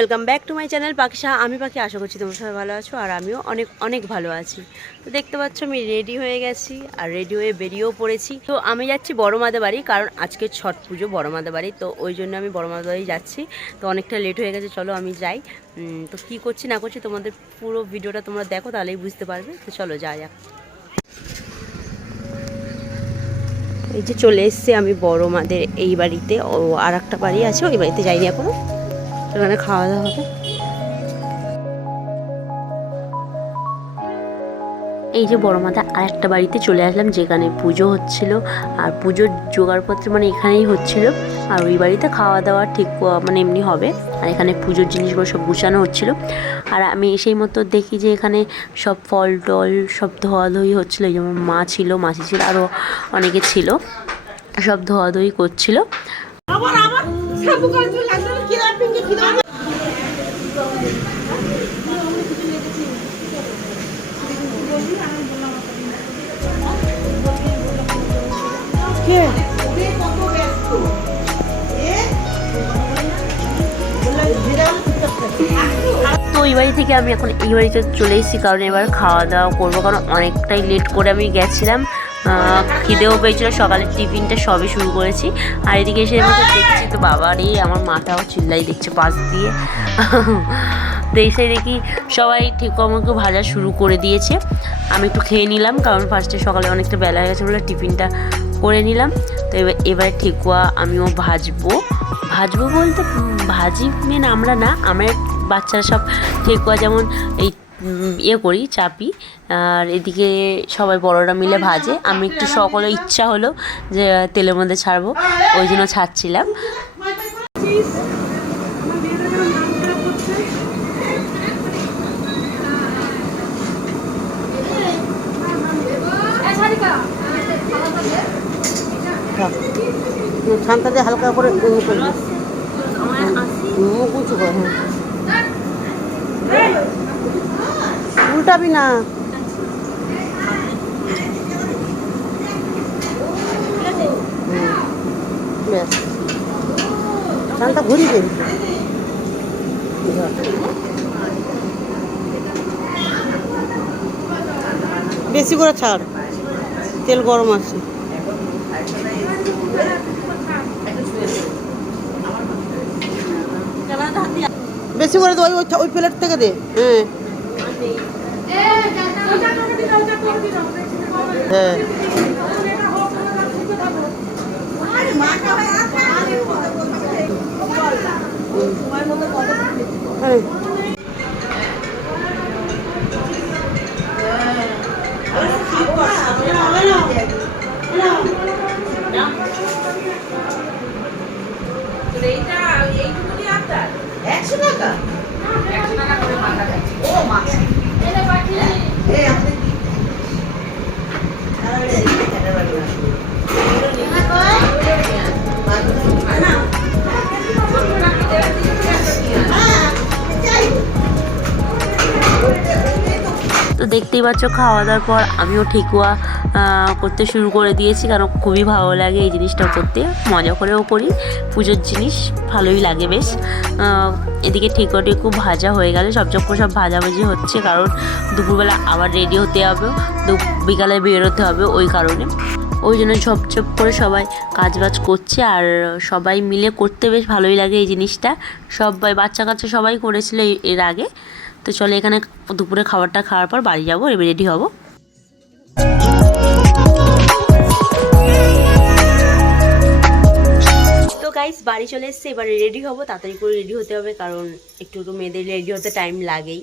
Welcome back to my channel Pakhisha. আমি পাখি, আশা করছি তোমরা সবাই ভালো আছো আর আমিও অনেক অনেক ভালো আছি। তো দেখতে পাচ্ছ আমি রেডি হয়ে গেছি আর রেডি হয়ে বেরিয়েও পড়েছি। তো আমি যাচ্ছি বড় মাদের বাড়ি, কারণ আজকে ছট পুজো বড় মাদের বাড়ি, তো ওই জন্য আমি বড় মাদের বাড়ি যাচ্ছি। তো অনেকটা লেট হয়ে গেছে, চলো আমি যাই। তো কী করছি না করছি তোমাদের পুরো ভিডিওটা তোমরা দেখো, তাহলেই বুঝতে পারবে। তো চলো যাওয়া যাক। এই যে চলে এসছি আমি বড় মাদের এই বাড়িতে। ও আর একটা বাড়ি আছে, ওই বাড়িতে যাইনি এখনো। ওখানে খাওয়া দাওয়া হবে। এই যে বড় মাথা আর একটা বাড়িতে চলে আসলাম, যেখানে পুজো হচ্ছিল আর পুজোর জোগাড়পত্র মানে এখানেই হচ্ছিল। আর ওই বাড়িতে খাওয়া দাওয়া ঠিক মানে এমনি হবে, আর এখানে পুজোর জিনিসগুলো সব গুছানো হচ্ছিল। আর আমি সেই মতো দেখি যে এখানে সব ফল টল সব ধোয়াধুয়ি হচ্ছিলো। যেমন মা ছিল, মাসি ছিল, আরও অনেকে ছিল, সব ধোয়াধুয়ি করছিল। তো এই বাড়ি থেকে আমি এখন এই বাড়িতে চলে এসেছি, কারণ এবার খাওয়া দাওয়া করবো, কারণ অনেকটাই লেট করে আমি গেছিলাম। খিদেও পেয়েছিল, সকালের টিফিনটা সবই শুরু করেছি। আর এদিকে এসে দেখছি তো বাবা রে, আমার মাটাও চিল্লাই দেখছে পাশ দিয়ে। তো এসে দেখি সবাই ঠিক আমাকে ভাজা শুরু করে দিয়েছে। আমি একটু খেয়ে নিলাম, কারণ ফার্স্টে সকালে অনেকটা বেলা হয়ে গেছে বলে টিফিনটা করে নিলাম। তো এবার ঠিকুয়া আমিও ভাজবো বলতে ভাজি মেন আমরা না, আমরা বাচ্চারা সব ঠেকুয়া যেমন এই করি, চাপি। আর এদিকে সবাই বড়রা মিলে ভাজে। আমি একটু সকলে ইচ্ছা হলো যে তেলের মধ্যে ছাড়বো, ওই জন্য ছাড়ছিলাম। ছানটা দিয়ে হালকা করে মুখ উঁচু করে, হ্যাঁ উল্টাবি না। ব্যাস ছানটা ঘুরিয়ে দেবি, বেশি করে ছাড়, তেল গরম আছে। বেশি করে দে, ওই প্লেট থেকে দে। হ্যাঁ হ্যাঁ তো দেখতেই পাচ্ছ খাওয়া দাওয়ার পর আমিও ঠেকুয়া করতে শুরু করে দিয়েছি, কারণ খুবই ভালো লাগে এই জিনিসটা করতে, মজা করেও করি। পুজোর জিনিস ভালোই লাগে বেশ। এদিকে ঠেকুয়া ভাজা হয়ে গেলে সব ভাজাভাজি হচ্ছে, কারণ দুপুরবেলা আবার রেডি হতে হবে, বিকালে বেরোতে হবে, ওই কারণে ওই জন্য ঝপঝপ করে সবাই কাজবাজ করছে। আর সবাই মিলে করতে বেশ ভালোই লাগে এই জিনিসটা। সবাই বাচ্চা কাচ্চা সবাই করেছিল এর আগে। তো চলে এখানে দুপুরে খাবারটা খাওয়ার পর বাড়ি যাবো, এবার রেডি হব। তো গাইস বাড়ি চলে এসছে, এবারে রেডি হব। তাড়াতাড়ি করে রেডি হতে হবে, কারণ একটু মেয়েদের রেডি হতে টাইম লাগেই।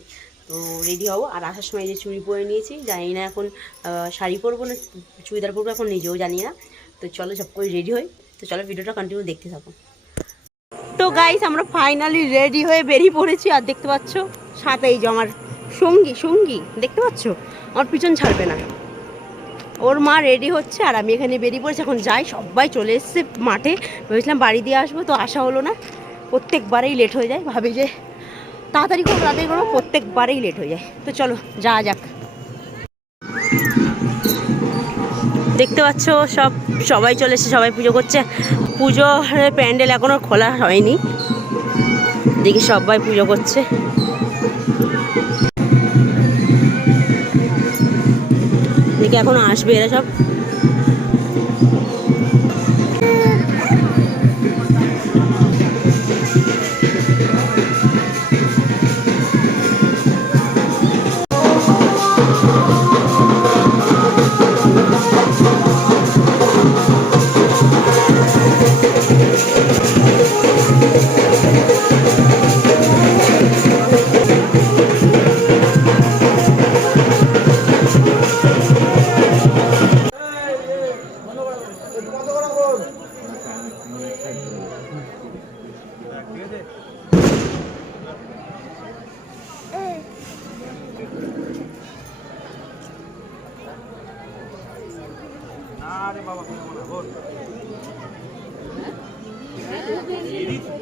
তো রেডি হব। আর আসার সময় যে চুড়ি পরে নিয়েছি, জানি না এখন শাড়ি পরবো না চুড়িদার পরবো, এখন নিজেও জানি না। তো চলো সব করে রেডি হই। তো চলো ভিডিওটা কন্টিনিউ দেখতে থাকো। তো গাইস আমরা ফাইনালি রেডি হয়ে বেরিয়ে পড়েছি। আর দেখতে পাচ্ছ সাথে এই যে আমার সঙ্গী দেখতে পাচ্ছ, আমার পিছন ছাড়বে না। ওর মা রেডি হচ্ছে আর আমি এখানে বেরিয়ে পড়েছি। এখন যাই, সবাই চলে এসছে মাঠে। ভেবেছিলাম বাড়ি দিয়ে আসবো, তো আসা হলো না। প্রত্যেকবারেই লেট হয়ে যায়, ভাবি যে তাড়াতাড়ি করবো, প্রত্যেকবারেই লেট হয়ে যায়। তো চলো যাওয়া যাক। দেখতে পাচ্ছ সবাই চলে এসেছে, সবাই পুজো করছে। পুজোর প্যান্ডেল এখনও খোলা হয়নি, এদিকে সবাই পুজো করছে। এদিকে এখন আসবে এরা সব।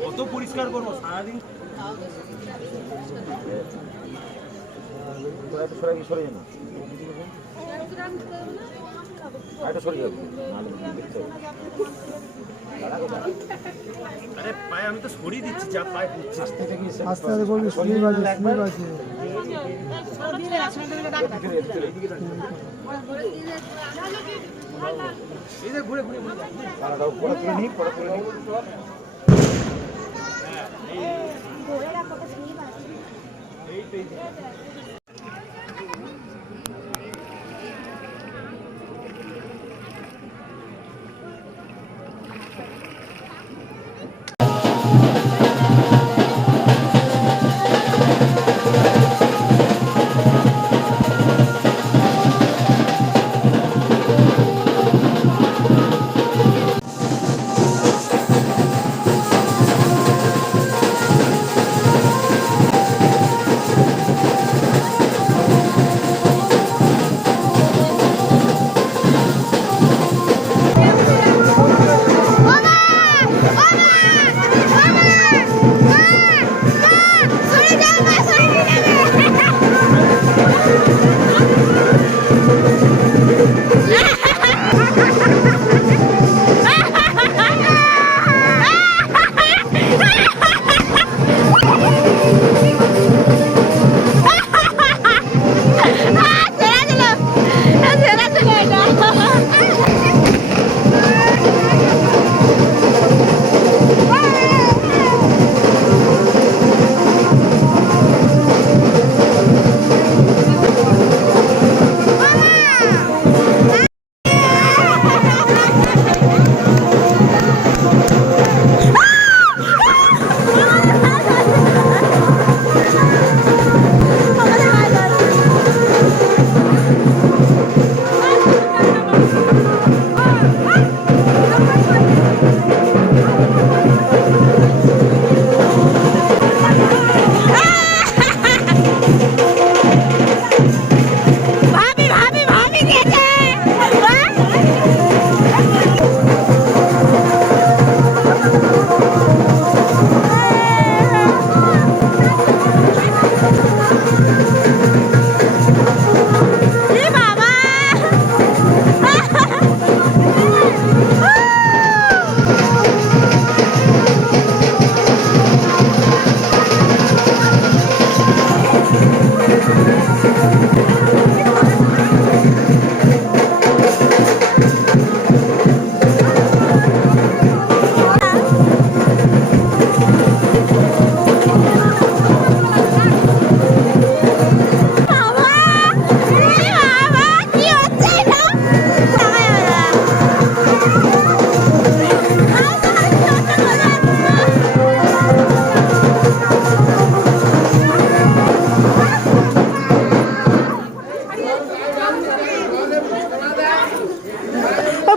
কত পরিষ্কার করবো সারাদিন। আরে পায়ে আমি তো সরিয়ে দিচ্ছি, যা পায়ে পড়ছে। আস্তে আস্তে বলবি স্লিপ আছে, স্লিপ আছে। এই যে ঘুরে ঘুরে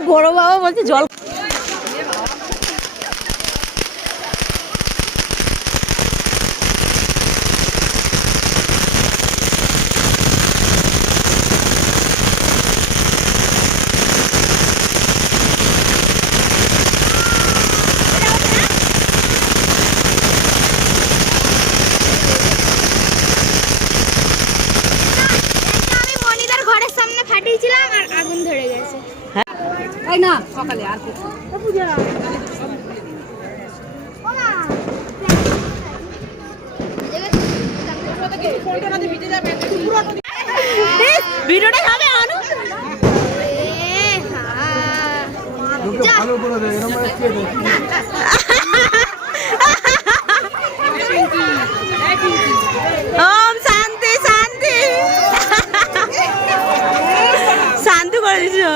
বড় বাবা বলছে জল না সকালে আর কি ভিডিওটা খাবে আনো ভালো করে দেয় এরকম মানে কে দেয় ওম শান্তি শান্তি শান্তি করে দিছো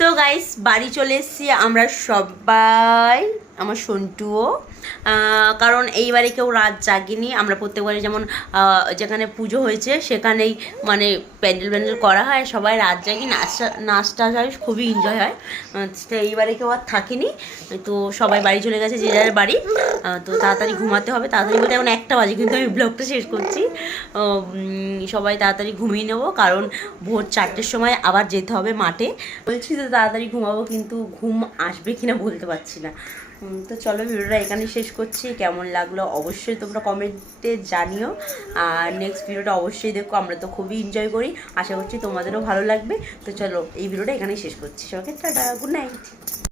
তো গাইস বাড়ি চলে এসেছি আমরা সবাই, আমার সন্টুও, কারণ এইবারে কেউ রাত জাগিনি। আমরা প্রত্যেকবারে যেমন যেখানে পুজো হয়েছে সেখানেই মানে প্যান্ডেল করা হয়, সবাই রাত জাগি, নাচটা হয়, খুবই এনজয় হয়। তো এইবারে কেউ আর থাকিনি, তো সবাই বাড়ি চলে গেছে যে যার বাড়ি। তো তাড়াতাড়ি ঘুমাতে হবে, তাড়াতাড়ি বলতে এখন 1টা বাজে, কিন্তু আমি ব্লগটা শেষ করছি। সবাই তাড়াতাড়ি ঘুমিয়ে নেবো, কারণ ভোর 4টের সময় আবার যেতে হবে মাঠে। বলছি তো তাড়াতাড়ি ঘুমাবো, কিন্তু ঘুম আসবে কিনা বলতে পারছি না। তো চলো ভিডিওটা এখানে শেষ করছি। কেমন লাগলো অবশ্যই তোমরা কমেন্টে জানিও, আর নেক্সট ভিডিওটা অবশ্যই দেখো। আমরা তো খুবই এনজয় করি, আশা করছি তোমাদেরও ভালো লাগবে। তো চলো এই ভিডিওটা এখানেই শেষ করছি। সবাইকে টাটা, গুড নাইট।